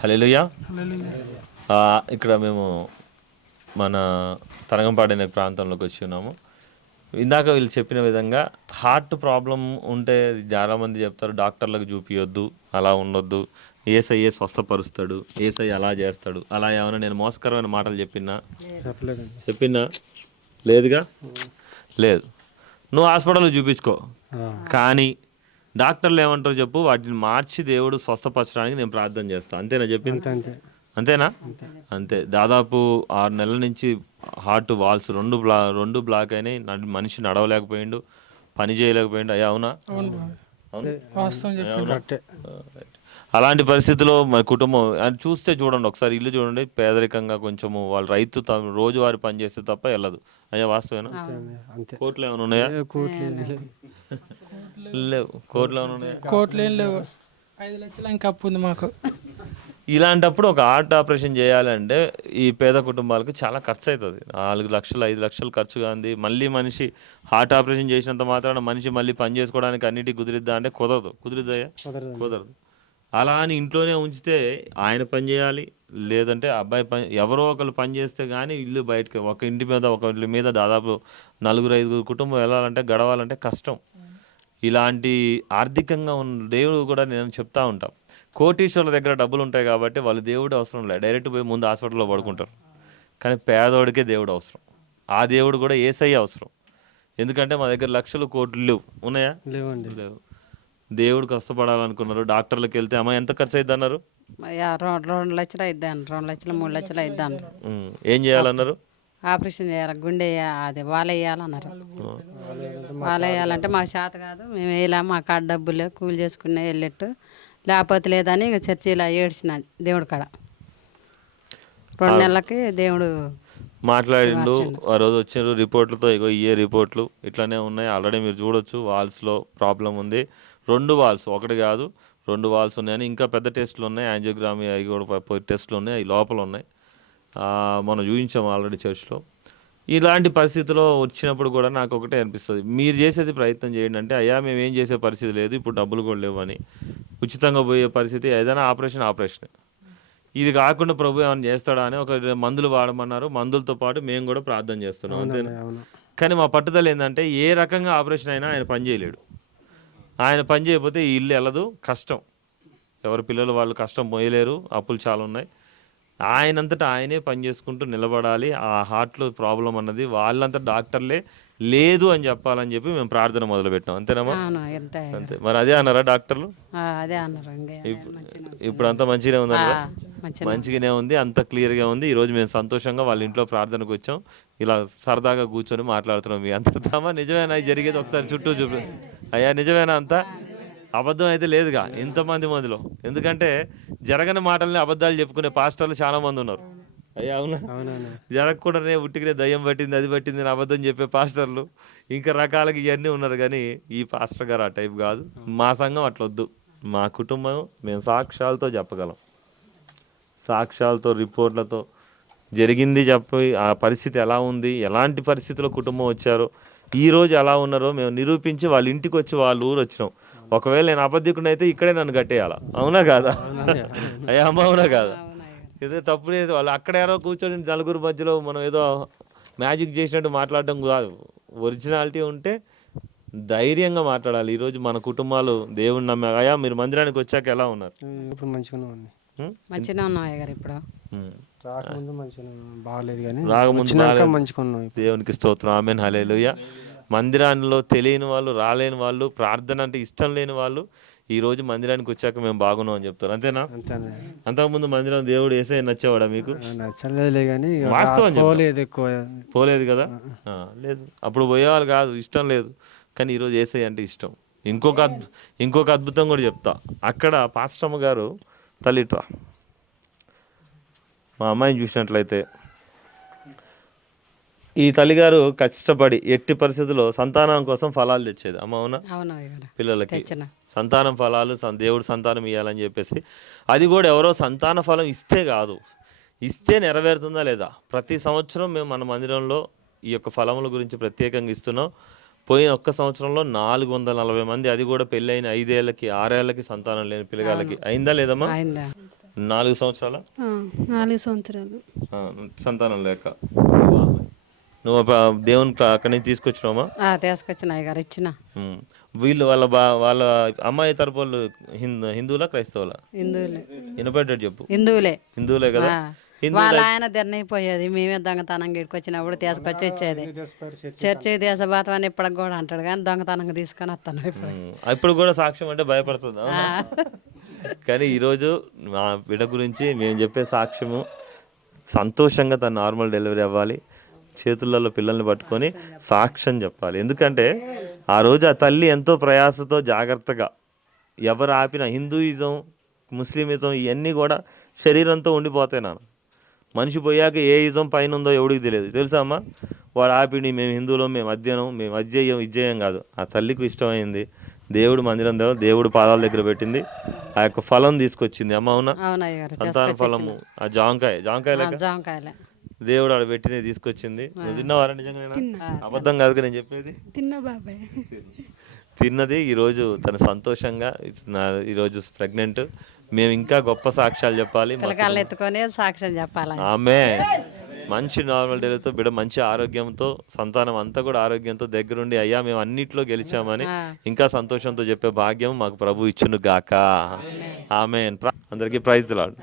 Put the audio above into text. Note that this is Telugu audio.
హల్లెలూయా. ఇక్కడ మేము మన తరంగంపాడు అనే ప్రాంతంలోకి వచ్చి ఉన్నాము. ఇందాక వీళ్ళు చెప్పిన విధంగా హార్ట్ ప్రాబ్లం ఉంటే చాలామంది చెప్తారు డాక్టర్లకు చూపియొద్దు, అలా ఉండొద్దు, ఏసయ్యే స్వస్థపరుస్తాడు, ఏసయ్య అలా చేస్తాడు. అలా ఏమైనా నేను మోసకరమైన మాటలు చెప్పినా లేదుగా. లేదు, నువ్వు హాస్పిటల్లో చూపించుకో, కానీ డాక్టర్లు ఏమంటారు చెప్పు, వాటిని మార్చి దేవుడు స్వస్థపరచడానికి నేను ప్రార్థన చేస్తాను. అంతేనా చెప్పింది? అంతేనా? అంతే. దాదాపు 6 నెలల నుంచి హార్ట్ వాల్స్ రెండు బ్లాక్ అయినాయి. మనిషి నడవలేకపోయిండు, పని చేయలేకపోయిండు. అయ్యా అవునా? అలాంటి పరిస్థితిలో మన కుటుంబం చూస్తే చూడండి, ఒకసారి ఇల్లు చూడండి, పేదరికంగా కొంచెము వాళ్ళు రైతు రోజువారి పని చేస్తే తప్ప వెళ్ళదు. అయ్యా వాస్తవేనా? కోట్లు ఏమైనా ఉన్నాయా? లేవు. కోట్లు ఏమైనా ఉన్నాయా? కోట్లు ఏం లేవు. 5 లక్షలు ఇంకా అప్పు ఉంది మాకు. ఇలాంటప్పుడు ఒక హార్ట్ ఆపరేషన్ చేయాలంటే ఈ పేద కుటుంబాలకు చాలా ఖర్చు అవుతుంది. 4 లక్షలు 5 లక్షలు ఖర్చు కాంది. మళ్ళీ మనిషి హార్ట్ ఆపరేషన్ చేసినంత మాత్రాన మనిషి మళ్ళీ పని చేసుకోవడానికి అన్నిటికీ కుదిరిద్దా అంటే కుదిరిద్దయ్యా? కుదరదు. అలా అని ఇంట్లోనే ఉంచితే ఆయన పని చేయాలి, లేదంటే అబ్బాయి పని, ఎవరో ఒకరు పని చేస్తే కానీ ఇల్లు బయటకి, ఒక ఇంటి మీద ఒక ఇల్లు మీద దాదాపు 4-5 కుటుంబం వెళ్ళాలంటే గడవాలంటే కష్టం. ఇలాంటి ఆర్థికంగా ఉన్న దేవుడు కూడా నేను చెప్తా ఉంటాం, కోటీశ్వర్ల దగ్గర డబ్బులు ఉంటాయి కాబట్టి వాళ్ళు దేవుడు అవసరం లేదు, డైరెక్ట్ పోయి ముందు హాస్పిటల్లో పడుకుంటారు. కానీ పేదోడికే దేవుడు అవసరం. ఆ దేవుడు కూడా యేసయ్య అవసరం. ఎందుకంటే మా దగ్గర లక్షలు కోట్లు లేవు. ఉన్నాయా? లేవు. దేవుడు కష్టపడాలనుకున్నారు. డాక్టర్లకు వెళ్తే అమ్మ ఎంత ఖర్చు అవుతుంది అన్నారు? 2 లక్షలు అయిద్దాను, 2 లక్షలు 3 లక్షలు అయిద్దాను. ఏం చేయాలన్నారు? ఆపరేషన్ చేయాలి, గుండె అది వాలేయాలన్నారు. వాలేయాలంటే మాకు చేత కాదు, మేము వేయలేము, మా కాడ డబ్బులు లేవు, కూలి చేసుకునే వెళ్ళేట్టు, లేకపోతే లేదని ఇక చర్చిలో ఏడ్చిన దేవుడి కాడ. 2 నెలలకి దేవుడు మాట్లాడిండు. ఆ రోజు వచ్చిన రిపోర్ట్లతో ఇగో ఇయే రిపోర్ట్లు ఇట్లానే ఉన్నాయి. ఆల్రెడీ మీరు చూడొచ్చు, వాల్స్లో ప్రాబ్లం ఉంది. 2 వాల్స్, ఒకటి కాదు 2 వాల్స్ ఉన్నాయని, ఇంకా పెద్ద టెస్టులు ఉన్నాయి, యాంజియోగ్రామీ అవి కూడా టెస్టులు ఉన్నాయి, అవి లోపల ఉన్నాయి. మనం చూపించాము ఆల్రెడీ చర్చ్లో. ఇలాంటి పరిస్థితిలో వచ్చినప్పుడు కూడా నాకు ఒకటే అనిపిస్తుంది, మీరు చేసేది ప్రయత్నం చేయండి. అంటే అయ్యా మేము ఏం చేసే పరిస్థితి లేదు, ఇప్పుడు డబ్బులు కూడా లేవు అని ఉచితంగా పోయే పరిస్థితి, ఏదైనా ఆపరేషన్. ఇది కాకుండా ప్రభు ఏమైనా చేస్తాడా అని ఒక మందులు వాడమన్నారు. మందులతో పాటు మేము కూడా ప్రార్థన చేస్తున్నాం, అంతేనా? కానీ మా పట్టుదల ఏంటంటే ఏ రకంగా ఆపరేషన్ అయినా ఆయన పని చేయలేడు. ఆయన పని చేయకపోతే ఈ ఇల్లు వెళ్ళదు, కష్టం. ఎవరి పిల్లలు వాళ్ళు కష్టం పోయలేరు, అప్పులు చాలా ఉన్నాయి. ఆయనంతటా ఆయనే పని చేసుకుంటూ నిలబడాలి. ఆ హార్ట్లో ప్రాబ్లం అన్నది వాళ్ళంతా డాక్టర్లే లేదు అని చెప్పాలని చెప్పి మేము ప్రార్థన మొదలుపెట్టాం. అంతేనమ్మా? అంతే. మరి అదే అన్నారా డాక్టర్లు? అదే అన్నారు. ఇప్పుడు అంతా మంచిగానే ఉందన్నారా? మంచిగానే ఉంది, అంత క్లియర్గా ఉంది. ఈరోజు మేము సంతోషంగా వాళ్ళ ఇంట్లో ప్రార్థనకు వచ్చాం, ఇలా సరదాగా కూర్చొని మాట్లాడుతున్నాం మీ అందరితో. నిజమేనా జరిగేది? ఒకసారి చుట్టూ చూపి అయ్యా, నిజమేనా? అంతా అబద్ధం అయితే లేదుగా ఇంతమంది మందిలో. ఎందుకంటే జరగని మాటల్ని అబద్ధాలు చెప్పుకునే పాస్టర్లు చాలా మంది ఉన్నారు. అయ్యా అవునా? జరగకుండానే ఉట్టికినే దయ్యం పట్టింది, అది పట్టింది అని అబద్ధం చెప్పే పాస్టర్లు ఇంకా రకాలకి ఇవన్నీ ఉన్నారు. కానీ ఈ పాస్టర్ గారు ఆ టైప్ కాదు. మా సంఘం అట్లొద్దు. మా కుటుంబం మేము సాక్ష్యాలతో చెప్పగలం, సాక్ష్యాలతో రిపోర్ట్లతో జరిగింది చెప్పి, ఆ పరిస్థితి ఎలా ఉంది, ఎలాంటి పరిస్థితిలో కుటుంబం వచ్చారో, ఈరోజు ఎలా ఉన్నారో మేము నిరూపించి వాళ్ళ ఇంటికి వచ్చి వాళ్ళ ఊరు వచ్చినాం. ఒకవేళ నేను అబద్ధికుడిని అయితే ఇక్కడే నన్ను కట్టేయాలా? అవునా కాదా? అయ్యా అమ్మ, అవునా కాదా? ఏదో తప్పు లేదు. వాళ్ళు అక్కడ ఎవరో కూర్చొని నలుగురు మధ్యలో మనం ఏదో మ్యాజిక్ చేసినట్టు మాట్లాడడం కాదు. ఒరిజినాలిటీ ఉంటే ధైర్యంగా మాట్లాడాలి. ఈరోజు మన కుటుంబాలు దేవుని నమ్మే. అయ్యా మీరు మందిరానికి వచ్చాక ఎలా ఉన్నారు? ఇప్పుడు మంచిగానే ఉంది. మంచిగా ఉన్నాం గారు. ఇప్పుడు రాకముందు మంచిగా బాగాలేదు, కానీ రాకముందు మంచిగా ఉన్నాం. దేవునికి స్తోత్రం, ఆమేన్, హల్లెలూయా. మందిరాల్లో తెలియని వాళ్ళు, రాలేని వాళ్ళు, ప్రార్థన అంటే ఇష్టం లేని వాళ్ళు ఈరోజు మందిరానికి వచ్చాక మేము బాగున్నాం అని చెప్తారు. అంతేనా? అంతకుముందు మందిరం దేవుడు యేసయ్య నచ్చేవాడా మీకు? నచ్చలేదులే, కానీ వాస్తవం పోలేదు కదా? లేదు, అప్పుడు పోయేవాళ్ళు కాదు, ఇష్టం లేదు. కానీ ఈరోజు యేసయ్య అంటే ఇష్టం. ఇంకొక అద్భుతం కూడా చెప్తా. అక్కడ పాస్టమ్మ గారు తల్లిట్రా, మా అమ్మాయిని చూసినట్లయితే ఈ తల్లిగారు కష్టపడి ఎట్టి పరిస్థితుల్లో సంతానం కోసం ఫలాలు తెచ్చేది. అమ్మ అవునా? పిల్లలకి సంతానం ఫలాలు, దేవుడు సంతానం ఇవ్వాలని చెప్పేసి, అది కూడా ఎవరో సంతాన ఫలం ఇస్తే కాదు, ఇస్తే నెరవేరుతుందా లేదా. ప్రతి సంవత్సరం మేము మన మందిరంలో ఈ యొక్క ఫలముల గురించి ప్రత్యేకంగా ఇస్తున్నాం. పోయిన ఒక్క సంవత్సరంలో 440 మంది, అది కూడా పెళ్ళైన 5 ఏళ్ళకి 6 ఏళ్ళకి సంతానం లేని పిల్లగాళ్ళకి అయిందా లేదమ్మా? 4 సంవత్సరాల 4 సంవత్సరాలు. సంతానం లేక నువ్వు దేవుని అక్కడి నుంచి తీసుకొచ్చినావా? తీసుకొచ్చిన అయ్యగారు ఇచ్చిన. వీళ్ళు వాళ్ళ అమ్మాయి తరపు వాళ్ళు హిందువులా క్రైస్తవులా? హిందువులే. వినపడ్డట్టు చెప్పు. హిందువులే కదా. వాళ్ళ ఆయన దిన్నైపోయేది, మేమే దొంగతనంగా ఇక్కడికి వచ్చినప్పుడు తీసుకొచ్చి ఇచ్చేది. చర్చి దేశభాతం అని ఇప్పటికి కూడా అంటాడు, కానీ దొంగతనంగా తీసుకొని వస్తాను ఇప్పుడు కూడా సాక్ష్యం అంటే భయపడుతుంది. కానీ ఈరోజు మా బిడ్డ గురించి మేము చెప్పే సాక్ష్యము, సంతోషంగా తను నార్మల్ డెలివరీ అవ్వాలి, చేతులలో పిల్లల్ని పట్టుకొని సాక్ష్యం చెప్పాలి. ఎందుకంటే ఆ రోజు ఆ తల్లి ఎంతో ప్రయాసతో జాగ్రత్తగా, ఎవరు ఆపిన హిందూయిజం ముస్లిమిజం ఇవన్నీ కూడా శరీరంతో ఉండిపోతాయి నాన్న. మనిషి పోయాక ఏ ఇజం పైన ఉందో ఎవడికి తెలియదు, తెలుసా అమ్మా? వాడు ఆపిడి మేము హిందువులో మేము అధ్యయనం మేము అజ్జేయం కాదు. ఆ తల్లికి ఇష్టమైంది దేవుడు మందిరం దేవుడు పాదాల దగ్గర పెట్టింది, ఆ యొక్క ఫలం తీసుకొచ్చింది. అమ్మ అవునా? సంతాన ఫలము, ఆ జాంకాయలే దేవుడు ఆడ పెట్టినది తీసుకొచ్చింది. నువ్వు తిన్నావారా? నిజంగా అబద్ధం కాదు నేను చెప్పేది. తిన్నా బాబాయ్. తిన్నది. ఈరోజు తను సంతోషంగా ఈరోజు ప్రెగ్నెంట్. మేము ఇంకా గొప్ప సాక్ష్యాలు చెప్పాలి, ఎత్తుకొని సాక్ష్యం చెప్పాలి. ఆమె మంచి నార్మల్ డెలివరీతో బిడ్డ మంచి ఆరోగ్యంతో, సంతానం అంతా కూడా ఆరోగ్యంతో దగ్గరుండి అయ్యా మేము అన్నిట్లో గెలిచామని ఇంకా సంతోషంతో చెప్పే భాగ్యం మాకు ప్రభు ఇచ్చును గాక. ఆమెన్. అందరికీ ప్రైజ్ ది లార్డ్.